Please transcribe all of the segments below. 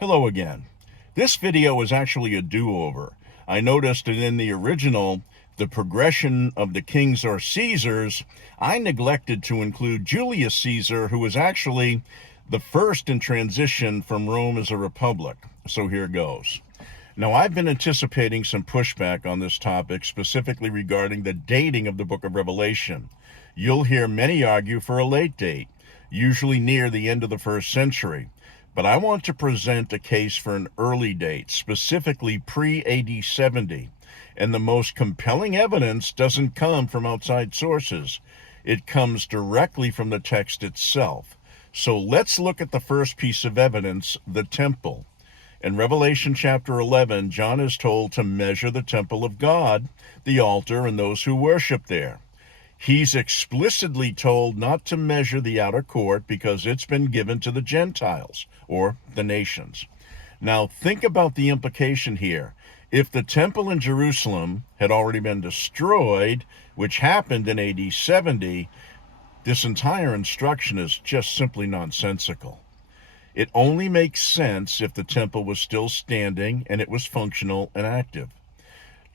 Hello again. This video is actually a do-over. I noticed that in the original, the progression of the kings or Caesars, I neglected to include Julius Caesar, who was actually the first in transition from Rome as a republic. So here goes. Now, I've been anticipating some pushback on this topic, specifically regarding the dating of the book of Revelation. You'll hear many argue for a late date, usually near the end of the first century. But I want to present a case for an early date, specifically pre-AD 70. And the most compelling evidence doesn't come from outside sources. It comes directly from the text itself. So let's look at the first piece of evidence, the temple. In Revelation chapter 11, John is told to measure the temple of God, the altar, and those who worship there. He's explicitly told not to measure the outer court because it's been given to the Gentiles, or the nations. Now, think about the implication here. If the temple in Jerusalem had already been destroyed, which happened in AD 70, this entire instruction is just simply nonsensical. It only makes sense if the temple was still standing and it was functional and active.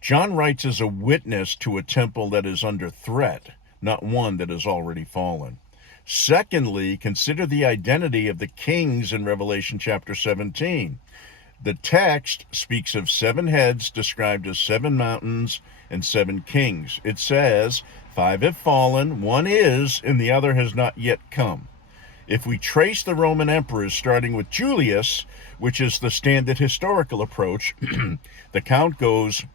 John writes as a witness to a temple that is under threat, not one that has already fallen. Secondly, consider the identity of the kings in Revelation chapter 17. The text speaks of 7 heads described as 7 mountains and 7 kings. It says, 5 have fallen, 1 is, and the other has not yet come. If we trace the Roman emperors, starting with Julius, which is the standard historical approach, the count goes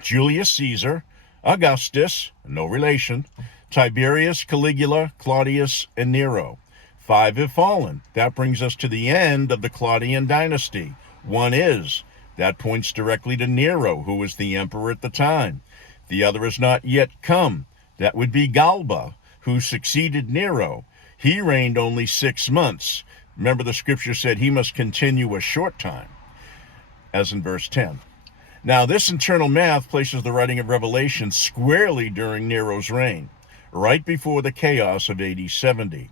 Julius Caesar, Augustus, no relation, Tiberius, Caligula, Claudius, and Nero. 5 have fallen. That brings us to the end of the Claudian dynasty. 1 is. That points directly to Nero, who was the emperor at the time. The other has not yet come. That would be Galba, who succeeded Nero. He reigned only 6 months. Remember, the scripture said he must continue a short time, as in verse 10. Now, this internal math places the writing of Revelation squarely during Nero's reign, right before the chaos of AD 70.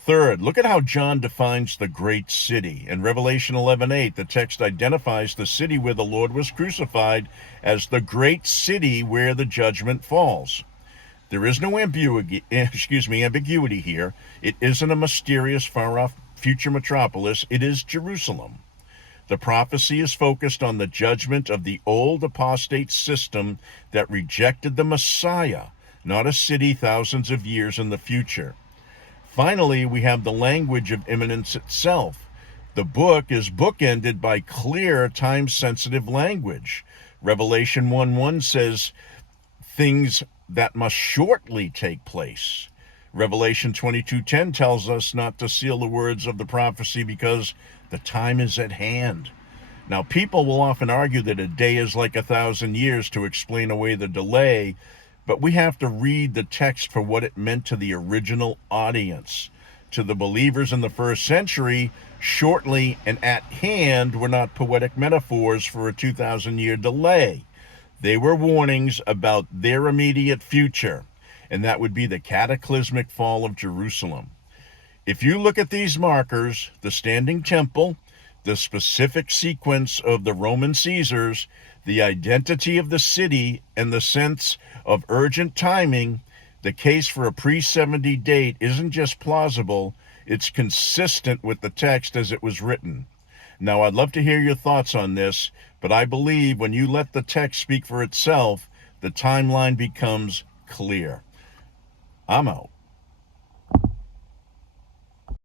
Third, look at how John defines the great city. In Revelation 11:8, the text identifies the city where the Lord was crucified as the great city where the judgment falls. There is no ambiguity here. It isn't a mysterious, far-off future metropolis. It is Jerusalem. The prophecy is focused on the judgment of the old apostate system that rejected the Messiah, not a city thousands of years in the future. Finally, we have the language of imminence itself. The book is bookended by clear, time-sensitive language. Revelation 1:1 says things that must shortly take place. Revelation 22:10 tells us not to seal the words of the prophecy because the time is at hand. Now, people will often argue that a day is like 1,000 years to explain away the delay, but we have to read the text for what it meant to the original audience. To the believers in the first century, shortly and at hand were not poetic metaphors for a 2,000-year delay. They were warnings about their immediate future, and that would be the cataclysmic fall of Jerusalem. If you look at these markers, the standing temple, the specific sequence of the Roman Caesars, the identity of the city, and the sense of urgent timing, the case for a pre-70 date isn't just plausible, it's consistent with the text as it was written. Now, I'd love to hear your thoughts on this, but I believe when you let the text speak for itself, the timeline becomes clear. I'm out.